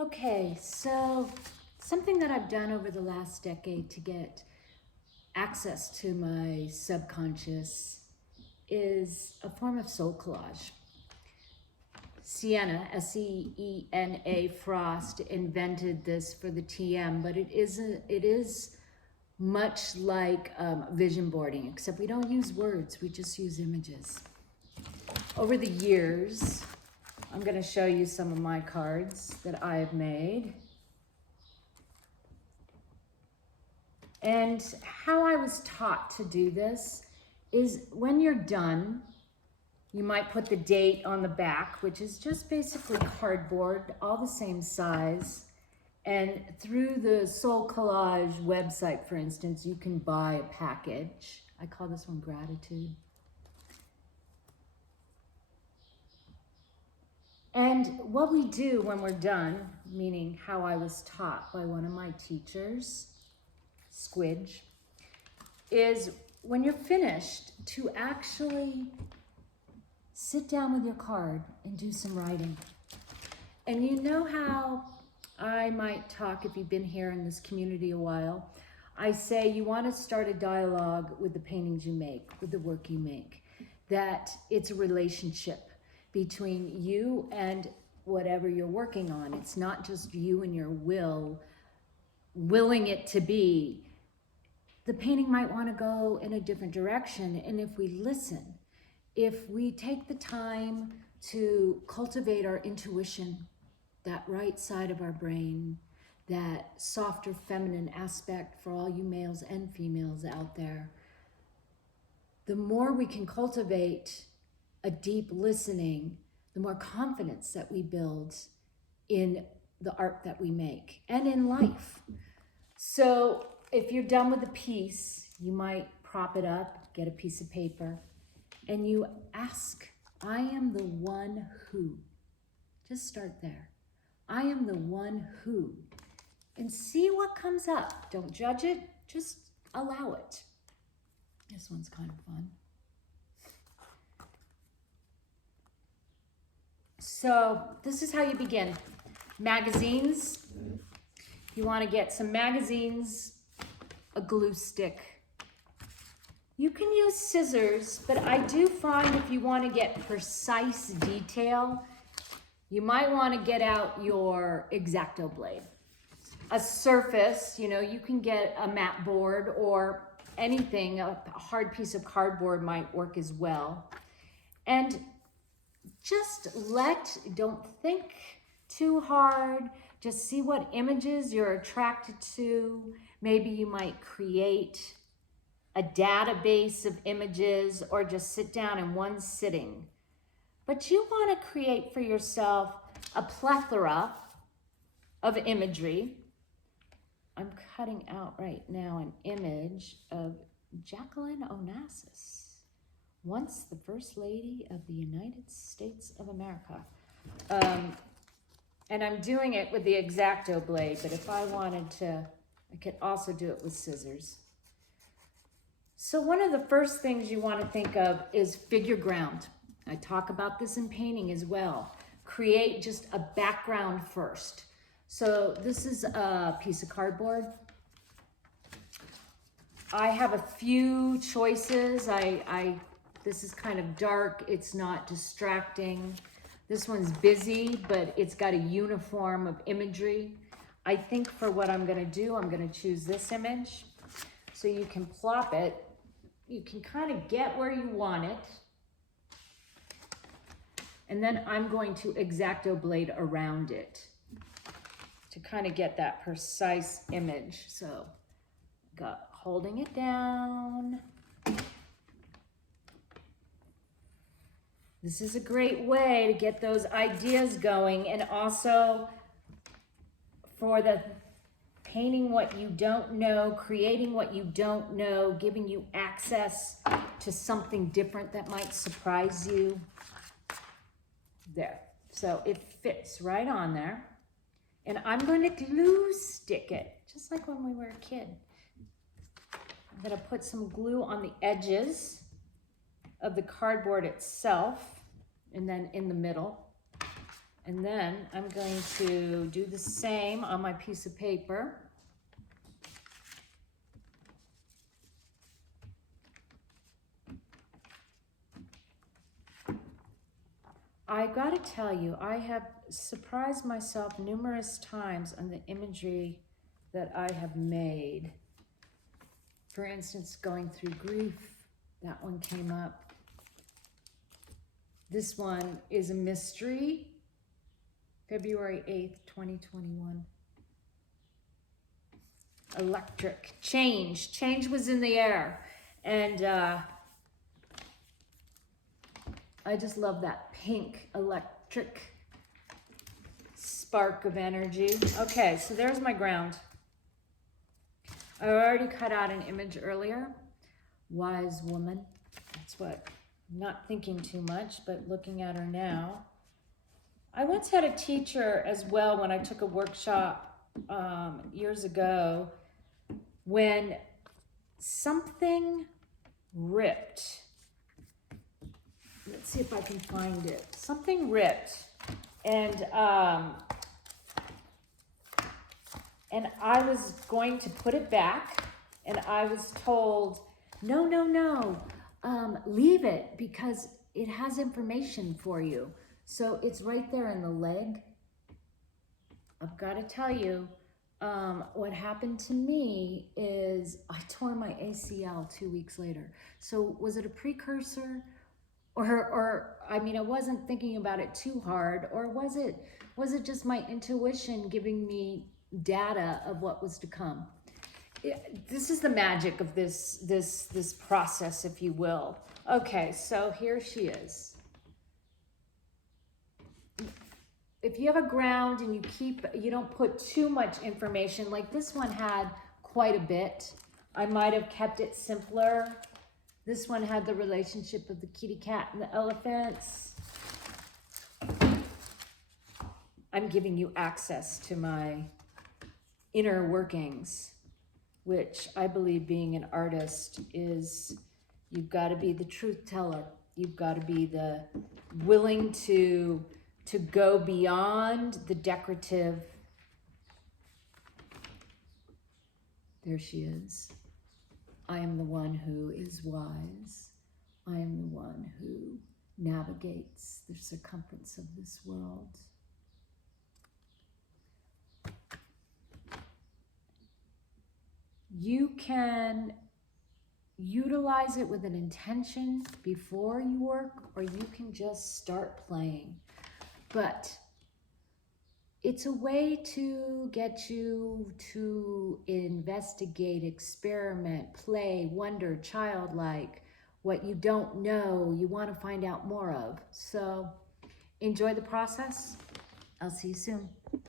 Okay, so something that I've done over the last decade to get access to my subconscious is a form of soul collage. Seena, S-E-E-N-A Frost, invented this for the TM, but it is much like vision boarding, except we don't use words, we just use images. Over the years, I'm going to show you some of my cards that I have made. And how I was taught to do this is when you're done, you might put the date on the back, which is just basically cardboard, all the same size. And through the Soul Collage website, for instance, you can buy a package. I call this one Gratitude. And what we do when we're done, meaning how I was taught by one of my teachers, Squidge, is when you're finished to actually sit down with your card and do some writing. And you know how I might talk, if you've been here in this community a while, I say you want to start a dialogue with the paintings you make, with the work you make, that it's a relationship between you and whatever you're working on. It's not just you and your willing it to be. The painting might want to go in a different direction, and if we listen, if we take the time to cultivate our intuition, that right side of our brain, that softer feminine aspect for all you males and females out there, the more we can cultivate a deep listening, the more confidence that we build in the art that we make and in life. So if you're done with the piece, you might prop it up, get a piece of paper, and you ask, I am the one who. Just start there. I am the one who. And see what comes up. Don't judge it, just allow it. This one's kind of fun. So this is how you begin. Magazines. You want to get some magazines, a glue stick. You can use scissors, but I do find if you want to get precise detail, you might want to get out your X-Acto blade. A surface, you can get a mat board or anything, a hard piece of cardboard might work as well. And just don't think too hard, just see what images you're attracted to. Maybe you might create a database of images or just sit down in one sitting. But you want to create for yourself a plethora of imagery. I'm cutting out right now an image of Jacqueline Onassis, once the First Lady of the United States of America. And I'm doing it with the X-Acto blade, but if I wanted to, I could also do it with scissors. So one of the first things you want to think of is figure ground. I talk about this in painting as well. Create just a background first. So this is a piece of cardboard. I have a few choices. This is kind of dark. It's not distracting. This one's busy, but it's got a uniform of imagery. I think for what I'm going to do, I'm going to choose this image. So you can plop it. You can kind of get where you want it. And then I'm going to X-Acto blade around it to kind of get that precise image. So holding it down. This is a great way to get those ideas going, and also for the painting what you don't know, creating what you don't know, giving you access to something different that might surprise you. There. So it fits right on there. And I'm going to glue stick it, just like when we were a kid. I'm going to put some glue on the edges of the cardboard itself, and then in the middle. And then I'm going to do the same on my piece of paper. I gotta tell you, I have surprised myself numerous times on the imagery that I have made. For instance, going through grief, that one came up. This one is a mystery, February 8th, 2021. Electric, change. Change was in the air. And I just love that pink electric spark of energy. Okay, so there's my ground. I already cut out an image earlier. Wise woman. That's what, not thinking too much, but looking at her now. I once had a teacher as well when I took a workshop years ago when something ripped. Let's see if I can find it. Something ripped, and I was going to put it back, and I was told, no, leave it because it has information for you. So it's right there in the leg. I've got to tell you, what happened to me is I tore my ACL 2 weeks later. So was it a precursor? Or I mean, I wasn't thinking about it too hard, or was it just my intuition giving me data of what was to come? This is the magic of this process, if you will. Okay, so here she is. If you have a ground and you don't put too much information, like this one had quite a bit. I might have kept it simpler. This one had the relationship of the kitty cat and the elephants. I'm giving you access to my inner workings, which I believe being an artist is, you've got to be the truth teller. You've got to be the willing to go beyond the decorative. There she is. I am the one who is wise. I am the one who navigates the circumference of this world. You can utilize it with an intention before you work, or you can just start playing. But it's a way to get you to investigate, experiment, play, wonder, childlike. What you don't know, you want to find out more of. So enjoy the process. I'll see you soon.